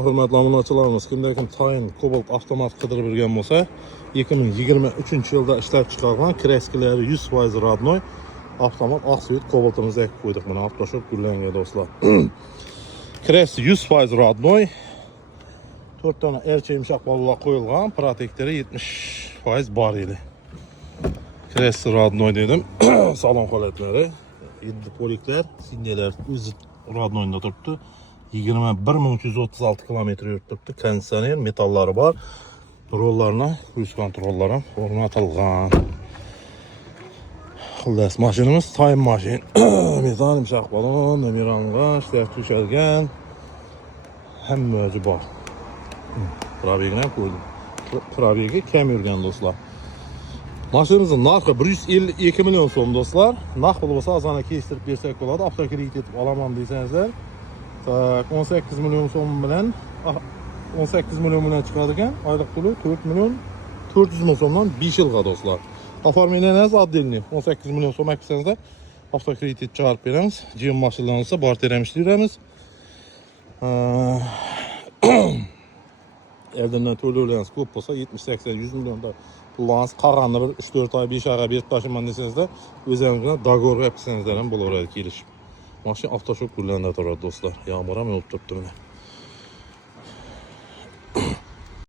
Hürmetli amunaçılarımız, kimde Tayin Cobalt avtomat qidırib yurgan bo'lsa, 2023-yilda ishlab chiqarilgan kreskilari 100% radnoy avtomat oqsuyut Cobaltimizni ekib qo'ydik. Mana avtoshop gullangan do'stlar. Kres 100% radnoy. 4 tane ercha yumshoq bolalar qo'yilgan, protektori 70% bor edi. Kres radnoy dedim. Salon holatlari, 7 poliklar, sinyalar o'zi radnoyda turibdi. 21336 kilometr yurib turibdi. Konditsioner metallari bor. Rollarına cruise kontrollari o'rnatilgan. Xullas, mashinamiz Tayin mashin. Metan yumshoq balon, nomeranga ishlab tushalgan. Hamma bor. Probegini qo'ydim. Probegi kam yurgan do'stlar. Mashinamizning narxi 152 million so'm do'stlar. Narx bo'lsa azana kestirib bersak bo'ladi. Avtokredit etib olaman desangizlar, 18 milyon so'm bilan 18 milyon bilan chiqadigan oylik puli 4 milyon 400 ming so'mdan 5 yilga do'stlar. Оформлениyangiz отдельный 18 milyon so'm aytsangizlar, avtokredit chiqarib beramiz. Jim mashinalaringizni barter ham ishlaymiz. Eldindan to'lovlaringiz ko'p bo'lsa 70-80-100 millionda pullarni qolganini 3-4 oy 5 oyga berib tashiman desangizlar, o'zingiz bilan dogovor qilsangizlar ham bo'laveradi kelishib. Mashina avtoshop gullanida turadi do'stlar. Yağmur ham yog'ib turibdi mana.